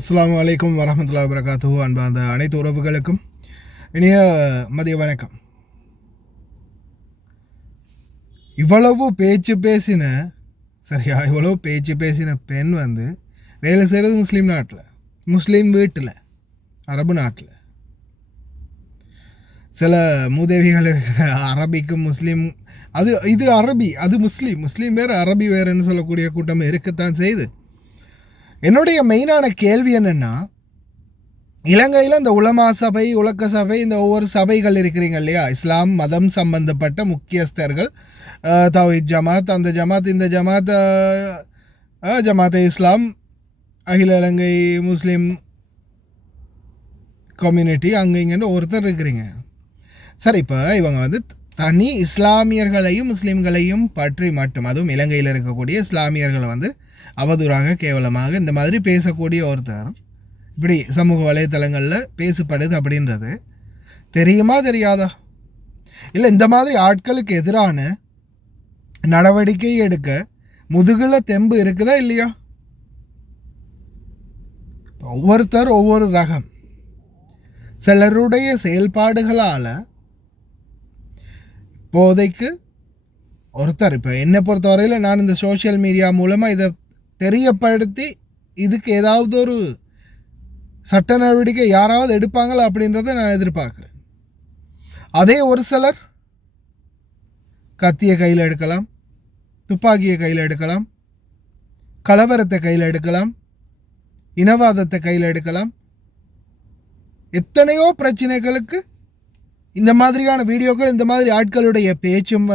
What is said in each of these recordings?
அஸ்ஸலாமு அலைக்கும் வரஹ்மத்துல்லாஹி வபரகாத்துஹு. அன்பார்ந்த அனைத்து உறவுகளுக்கும் இனிய மதிய வணக்கம். இவ்வளவு பேச்சு பேசின பெண் வேலை செய்கிறது முஸ்லீம் நாட்டில், முஸ்லீம் வீட்டில், அரபு நாட்டில். சில மூதேவிகள் இருக்கிற அரபிக்கும் முஸ்லீம், இது அரபி, அது முஸ்லீம், முஸ்லீம் வேறு அரபி வேறுன்னு சொல்லக்கூடிய கூட்டம் இருக்கத்தான் செய்யுது. என்னுடைய மெயினான கேள்வி என்னென்னா, இலங்கையில் இந்த உலமா சபை, உலக்க சபை, இந்த ஒவ்வொரு சபைகள் இருக்கிறீங்க இல்லையா, இஸ்லாம் மதம் சம்பந்தப்பட்ட முக்கியஸ்தர்கள், தௌஹீத் ஜமாத், அந்த ஜமாத், இந்த ஜமாத், ஜமாத் இஸ்லாம், அகில இலங்கை முஸ்லீம் கம்யூனிட்டி, அங்கே இங்கேன்னு ஒருத்தர் இருக்கிறீங்க. சரி, இப்போ இவங்க தனி இஸ்லாமியர்களையும் முஸ்லீம்களையும் பற்றி மட்டும், அதுவும் இலங்கையில் இருக்கக்கூடிய இஸ்லாமியர்களை அவதூறாக, கேவலமாக இந்த மாதிரி பேசக்கூடிய ஒருத்தர் இப்படி சமூக வலைத்தளங்களில் பேசப்படுது அப்படின்றது தெரியுமா தெரியாதா? இல்லை இந்த மாதிரி ஆட்களுக்கு எதிரான நடவடிக்கை எடுக்க முதுகில் தெம்பு இருக்குதா இல்லையா? ஒவ்வொருத்தர் ஒவ்வொரு ரகம். சிலருடைய செயல்பாடுகளால் இப்போதைக்கு ஒருத்தர், இப்போ என்னை பொறுத்தவரையில் நான் இந்த சோஷியல் மீடியா மூலமாக இதை தெரியப்படுத்தி இதுக்கு ஏதாவது ஒரு சட்ட நடவடிக்கை யாராவது எடுப்பாங்களா அப்படின்றத நான் எதிர்பார்க்குறேன். அதே ஒரு சிலர் கத்தியை கையில் எடுக்கலாம், துப்பாக்கியை கையில் எடுக்கலாம், கலவரத்தை கையில் எடுக்கலாம், இனவாதத்தை கையில் எடுக்கலாம். எத்தனையோ பிரச்சனைகளுக்கு இந்த மாதிரியான வீடியோக்கள், இந்த மாதிரி ஆட்களுடைய பேச்சும்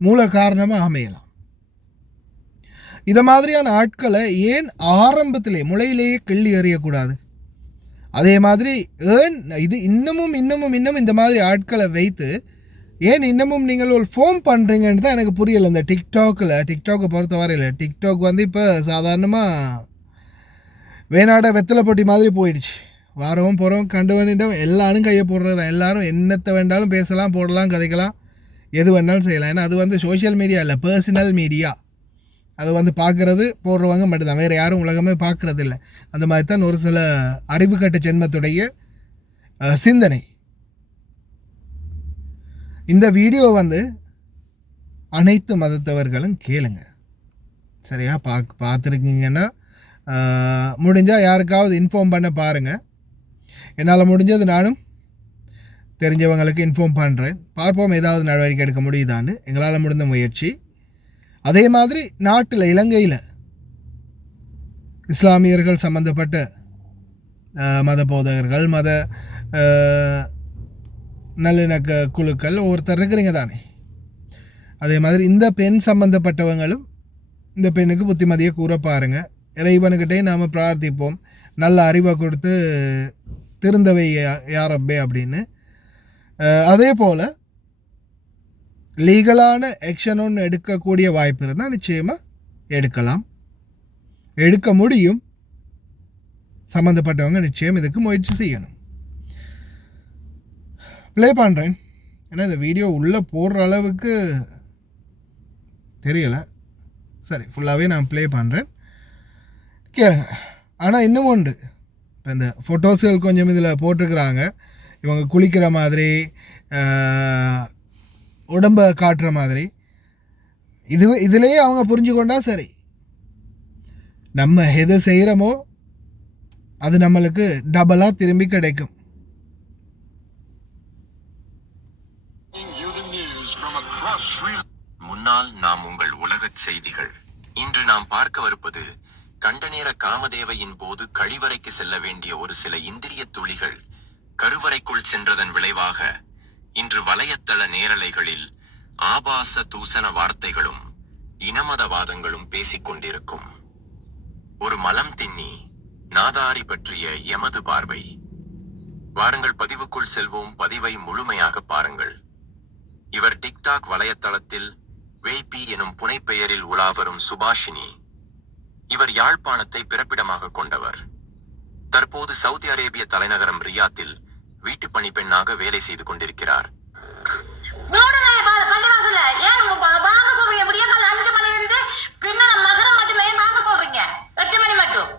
மூல காரணமாக அமையலாம். இதை மாதிரியான ஆட்களை ஏன் ஆரம்பத்திலே முளையிலேயே கிள்ளி எறியக்கூடாது? அதே மாதிரி இது இன்னமும் இந்த மாதிரி ஆட்களை வைத்து ஏன் இன்னமும் நீங்கள் ஒரு ஃபோம் பண்ணுறீங்கன்னு தான் எனக்கு புரியலை. இந்த டிக்டாக்கை பொறுத்தவரையில் டிக்டாக் இப்போ சாதாரணமாக வேணாட வெத்தலை பொட்டி மாதிரி போயிடுச்சு. வாரவும் போகிறோம், கண்டு வந்துட்டோம், எல்லாரும் கையை போடுறது தான். எல்லாரும் என்னத்தை வேண்டாலும் பேசலாம், போடலாம், கதைக்கலாம், எது வேணாலும் செய்யலாம். ஏன்னா அது சோஷியல் மீடியா இல்லை, பர்சனல் மீடியா. அது பார்க்குறது போடுறவங்க மட்டும்தான், வேறு யாரும் உலகமே பார்க்குறது இல்லை. அந்த மாதிரி தான் ஒரு சில அறிவு கட்ட ஜென்மத்துடைய சிந்தனை. இந்த வீடியோ அனைத்து மதத்தவர்களும் கேளுங்க, சரியா? பார்த்துருக்கீங்கன்னா முடிஞ்சால் யாருக்காவது இன்ஃபார்ம் பண்ண பாருங்கள். என்னால் முடிஞ்சது நானும் தெரிஞ்சவங்களுக்கு இன்ஃபார்ம் பண்ணுறேன். பார்ப்போம் ஏதாவது நடவடிக்கை எடுக்க முடியுதான்னு, எங்களால் முடிந்த முயற்சி. அதே மாதிரி நாட்டில், இலங்கையில் இஸ்லாமியர்கள் சம்பந்தப்பட்ட மத போதகர்கள், மத நல்லிணக்க குழுக்கள் ஒருத்தர் இருக்கிறீங்க தானே, அதே மாதிரி இந்த பெண் சம்பந்தப்பட்டவங்களும் இந்த பெண்ணுக்கு புத்திமதியை கூற பாருங்கள். இறைவனுக்கிட்டே நாம் பிரார்த்திப்போம், நல்ல அறிவை கொடுத்து திருந்தவை யாரப்பே அப்படின்னு. அதே போல் லீகலான ஆக்ஷன் ஒன்று எடுக்கக்கூடிய வாய்ப்பு இருந்தால் நிச்சயமாக எடுக்கலாம், எடுக்க முடியும். சம்மந்தப்பட்டவங்க நிச்சயம் இதுக்கு முயற்சி செய்யணும். ப்ளே பண்ணுறேன், ஏன்னா இந்த வீடியோ உள்ளே போடுற அளவுக்கு தெரியலை. சரி, ஃபுல்லாகவே நான் ப்ளே பண்ணுறேன், கேளுங்க. ஆனால் இன்னும் உண்டு, இப்போ இந்த ஃபோட்டோஸ்கள் கொஞ்சம் இதில் போட்டிருக்கிறாங்க. இவங்க குளிக்கிற மாதிரி, உடம்பை காட்டுற மாதிரி. இதிலேயே அவங்க புரிஞ்சுக்கொண்டா சரி, நம்ம எது செய்கிறோமோ அது நம்மளுக்கு டபுளாக திரும்பி கிடைக்கும். முன்னால் நாம் உங்கள் உலக செய்திகள். இன்று நாம் பார்க்கவிருப்பது கண்டநேர காமதேவையின் போது கழிவறைக்கு செல்ல வேண்டிய ஒரு சில இந்திரிய துளிகள் கருவறைக்குள் சென்றதன் விளைவாக இன்று வலையத்தள நேரலைகளில் ஆபாச தூசண வார்த்தைகளும் இனமதவாதங்களும் பேசிக்கொண்டிருக்கும் ஒரு மலம் தின்னி நாதாரி பற்றிய எமது பார்வை. வாருங்கள் பதிவுக்குள் செல்வோம், பதிவை முழுமையாக பாருங்கள். இவர் டிக்டாக் வலையத்தளத்தில் வேபி எனும் புனைப்பெயரில் உலாவரும் சுபாஷினி. இவர் யாழ்ப்பாணத்தை பிறப்பிடமாக கொண்டவர். தற்போது சவுதி அரேபிய தலைநகரம் ரியாத்தில் வீட்டு பணி பெண்ணாக வேலை செய்து கொண்டிருக்கிறார். மகரம் மட்டுமே வாங்க சொல்றீங்க, 8 மணி மட்டும்.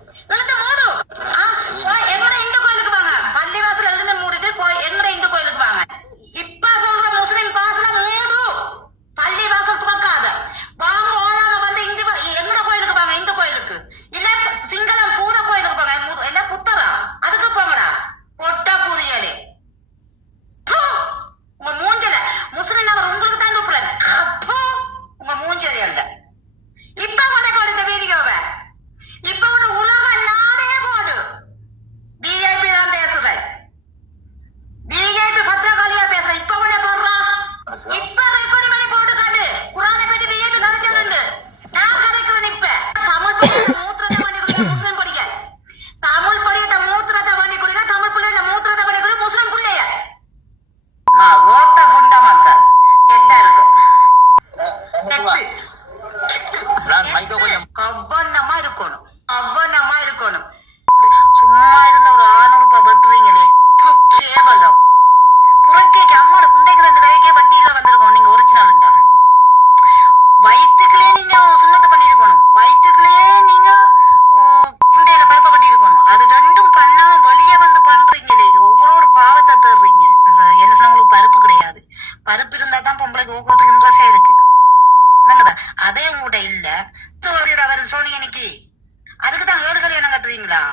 போறாங்களா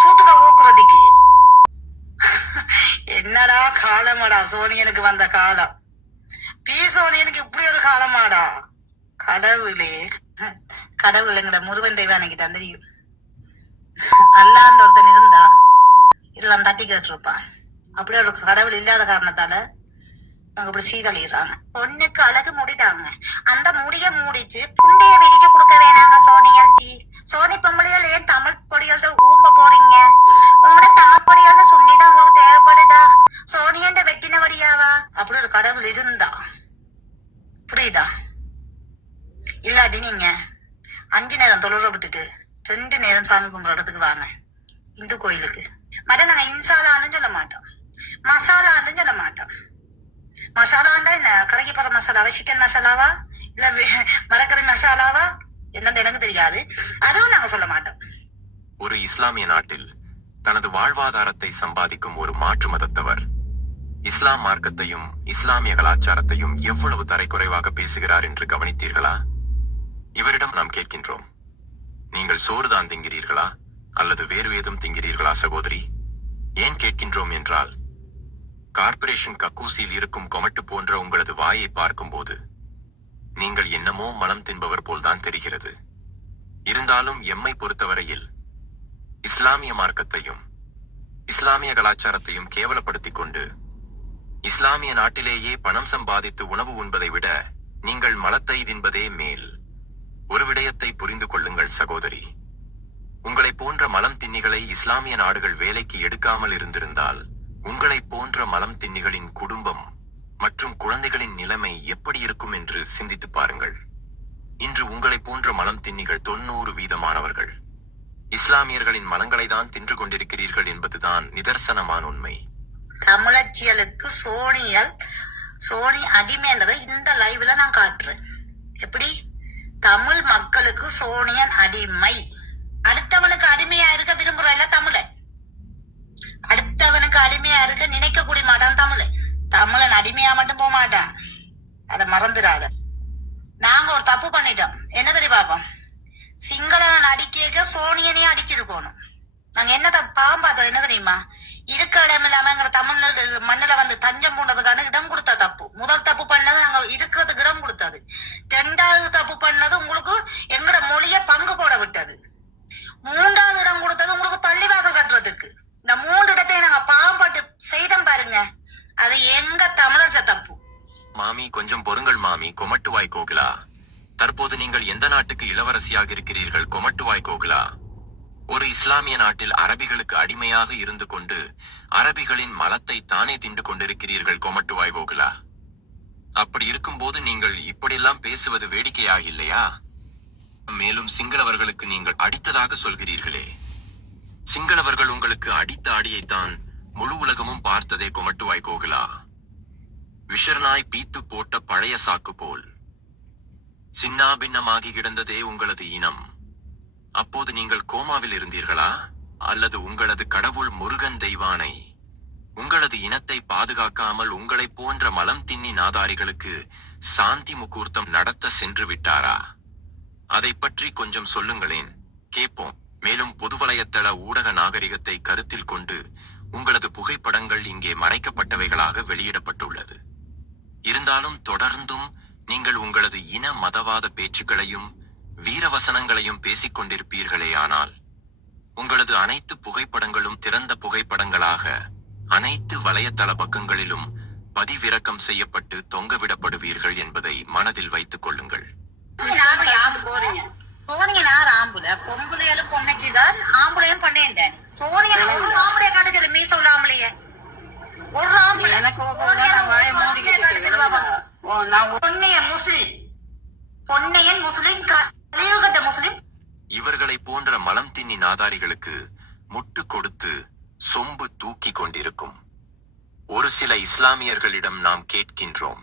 சூத்துக்க ஊக்குறதுக்கு? என்னடா காலமாடா சோனியனுக்கு வந்த காலம். சோனியனுக்கு இப்படி ஒரு காலமாடா. கடவுளே கடவுளுங்கட முருகன் தெய்வம் எனக்கு தான் தெரியும். அல்லாண்டு ஒருத்தன் இருந்தா இதெல்லாம் தட்டி கேட்டிருப்பான். அப்படி ஒரு கடவுள் இல்லாத காரணத்தால அவங்க இப்படி சீரழிடுறாங்க. பொண்ணுக்கு அழகு முடிதாங்க, அந்த முடிய மூடிச்சு புண்டைய விரிக்க கொடுக்க வேணாங்க சோனியாச்சி. சோனி பொம்பளைகள் ஏன் தமிழ் பொடிகள் ஊம்ப போறீங்க? உங்களோட தமிழ் பொடிகள் சுண்ணிதான் உங்களுக்கு தேவைப்படுதா? சோனியன்ற வெட்டின வழியாவா? அப்படி ஒரு கடவுள் இருந்தா புரியுதா? இல்லாட்டி நீங்க 5 நேரம் தொழுற விட்டுட்டு 2 நேரம் சாமி கும்பிட்ற இடத்துக்கு வாங்க, இந்து கோயிலுக்கு. மற்ற நாங்க இன்சாலான்னு சொல்ல மாட்டோம், மசாலான்னு சொல்ல மாட்டோம். மசாலாண்டா என்ன, கரைக்கு போற மசாலாவா, சிக்கன் மசாலாவா, இல்ல மரக்கறி மசாலாவா, என்னன்னு எனக்கு தெரியாது. அதுவும் நாங்க சொல்ல மாட்டோம். ஒரு இஸ்லாமிய நாட்டில் தனது வாழ்வாதாரத்தை சம்பாதிக்கும் ஒரு மாற்று மதத்தவர் இஸ்லாம் மார்க்கத்தையும் இஸ்லாமிய கலாச்சாரத்தையும் எவ்வளவு தரைக்குறைவாக பேசுகிறார் என்று கவனித்தீர்களா? இவரிடம் நாம் கேட்கின்றோம், நீங்கள் சோறுதான் திங்கிறீர்களா அல்லது வேறு ஏதும் திங்கிறீர்களா சகோதரி? ஏன் கேட்கின்றோம் என்றால், கார்ப்பரேஷன் கக்கூசியில் இருக்கும் கொமட்டு போன்ற உங்களது வாயை பார்க்கும்போது நீங்கள் என்னமோ மனம் தின்பவர் போல்தான் தெரிகிறது. இருந்தாலும் எம்மை பொறுத்தவரையில் இஸ்லாமிய மார்க்கத்தையும் இஸ்லாமிய கலாச்சாரத்தையும் கேவலப்படுத்திக் கொண்டு இஸ்லாமிய நாட்டிலேயே பணம் சம்பாதித்து உணவு உண்பதை விட நீங்கள் மலத்தை தின்பதே மேல். ஒரு விடயத்தை புரிந்து கொள்ளுங்கள் சகோதரி, உங்களை போன்ற மலம் தின்னிகளை இஸ்லாமிய நாடுகள் வேலைக்கு எடுக்காமல் இருந்திருந்தால் உங்களை போன்ற மலம் தின்னிகளின் குடும்பம் மற்றும் குழந்தைகளின் நிலைமை எப்படி இருக்கும் என்று சிந்தித்து பாருங்கள். இன்று உங்களை போன்ற மலம் தின்னிகள் 90% இஸ்லாமியர்களின் மலங்களை தான் தின்று கொண்டிருக்கிறீர்கள் என்பதுதான் நிதர்சனமான உண்மை. தமிழச்சியலுக்கு சோனி அடிமைன்றதை இந்த லைவ்ல நான் காட்டுறேன். எப்படி தமிழ் மக்களுக்கு சோனியன் அடிமை. அடுத்தவனுக்கு அடிமையா இருக்க விரும்புறல தமிழ, அடுத்தவனுக்கு அடிமையா இருக்க நினைக்க கூடிய மாட்டான் தமிழ. தமிழன் அடிமையா மட்டும் போக மாட்டான், அதை மறந்துடாத. நாங்க ஒரு தப்பு பண்ணிட்டோம், என்ன தெரியும் பாப்போம், சிங்களவன் அடிக்க சோனியனையும் அடிச்சிருக்கணும். நாங்க என்ன பாவம் பார்த்தோம் என்ன தெரியுமா, இருக்க இடம் இல்லாம எங்க தமிழ் மண்ணில வந்து தஞ்சம் பூண்டதுக்கான இடம் கொடுத்த தப்பு. முதல் தப்பு பண்ணது நாங்க இருக்கிறதுக்கு இடம் கொடுத்தது. 2வது தப்பு பண்ணது உங்களுக்கு எங்கட மொழிய பங்கு போட விட்டது. 3வது இடம் கொடுத்தது உங்களுக்கு பள்ளிவாசல் கட்டுறதுக்கு. இந்த 3 இடத்தையும் நாங்க பாவப்பட்டு செய்தோம் பாருங்க, அது எங்க தமிழர் தப்பு. மாமி கொஞ்சம் பொறுங்கள் மாமி. கொமட்டுவாய் கோகுலா, தற்போது நீங்கள் எந்த நாட்டுக்கு இளவரசியாக இருக்கிறீர்கள்? கொமட்டுவாய் கோகுலா, ஒரு இஸ்லாமிய நாட்டில் அரபிகளுக்கு அடிமையாக இருந்து கொண்டு அரபிகளின் மலத்தை தானே தின்று கொண்டிருக்கிறீர்கள் கொமட்டுவாய் கோகுலா. அப்படி இருக்கும்போது நீங்கள் இப்படியெல்லாம் பேசுவது வேடிக்கையாக இல்லையா? மேலும் சிங்களவர்களுக்கு நீங்கள் அடித்ததாக சொல்கிறீர்களே, சிங்களவர்கள் உங்களுக்கு அடித்த அடியைத்தான் முழு உலகமும் பார்த்ததே கொமட்டுவாய் கோகுலா. விஷர்நாய் பீத்து போட்ட பழைய சாக்கு போல் சின்னா பின்னமாகி கிடந்ததே உங்களது இனம். அப்போது நீங்கள் கோமாவில் இருந்தீர்களா? அல்லது உங்களது கடவுள் முருகன் தெய்வானை உங்களது இனத்தை பாதுகாக்காமல் உங்களை போன்ற மலம் தின்னி நாதாரிகளுக்கு சாந்தி முகூர்த்தம் நடத்த சென்று விட்டாரா? அதை பற்றி கொஞ்சம் சொல்லுங்களேன், கேட்போம். மேலும் பொதுவலயத்தள ஊடக நாகரிகத்தை கருத்தில் கொண்டு உங்களது புகைப்படங்கள் இங்கே மறைக்கப்பட்டவைகளாக வெளியிடப்பட்டுள்ளது. இருந்தாலும் தொடர்ந்தும் நீங்கள் உங்களது இன மதவாத பேச்சுக்களையும் வீரவசனங்களையும் பேசிக் கொண்டிருப்பீர்களே. ஆனால் உங்களது அனைத்து புகைப்படங்களும் திறந்த புகைப்படங்களாக அனைத்து வலையத்தள பக்கங்களிலும் பதிவிறக்கம் செய்யப்பட்டு தொங்கவிடப்படுவீர்கள் என்பதை மனதில் வைத்துக் கொள்ளுங்கள். இவர்களை போன்ற மலம் தின்னி நாதாரிகளுக்கு முட்டு கொடுத்து சொம்பு தூக்கி கொண்டிருக்கும் ஒரு சில இஸ்லாமியர்களிடம் நாம் கேட்கின்றோம்,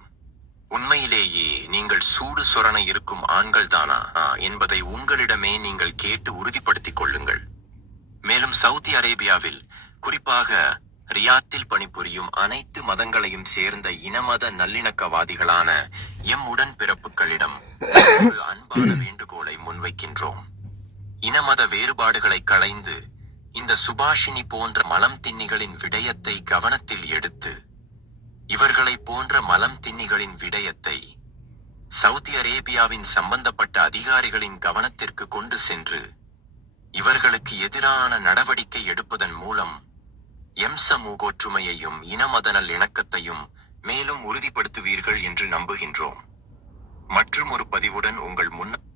உண்மையிலேயே நீங்கள் சூடு சொரண இருக்கும் ஆண்கள் தானா என்பதை உங்களிடமே நீங்கள் கேட்டு உறுதிப்படுத்திக் கொள்ளுங்கள். மேலும் சவுதி அரேபியாவில், குறிப்பாக ரியாத்தில் பணிபுரியும் அனைத்து மதங்களையும் சேர்ந்த இனமத நல்லிணக்கவாதிகளான எம் உடன்பிறப்புகளிடம் ஒரு அன்பான வேண்டுகோளை முன்வைக்கின்றோம். இனமத வேறுபாடுகளை களைந்து இந்த சுபாஷினி போன்ற மலம் தின்னிகளின் விடயத்தை கவனத்தில் எடுத்து இவர்களைப் போன்ற மலம் தின்னிகளின் விடயத்தை சவுதி அரேபியாவின் சம்பந்தப்பட்ட அதிகாரிகளின் கவனத்திற்கு கொண்டு சென்று இவர்களுக்கு எதிரான நடவடிக்கை எடுப்பதன் மூலம் சமூக ஒற்றுமையையும் இனமதனல் இணக்கத்தையும் மேலும் உறுதிப்படுத்துவீர்கள் என்று நம்புகின்றோம். மற்றும் ஒரு பதிவுடன் உங்கள் முன்னால்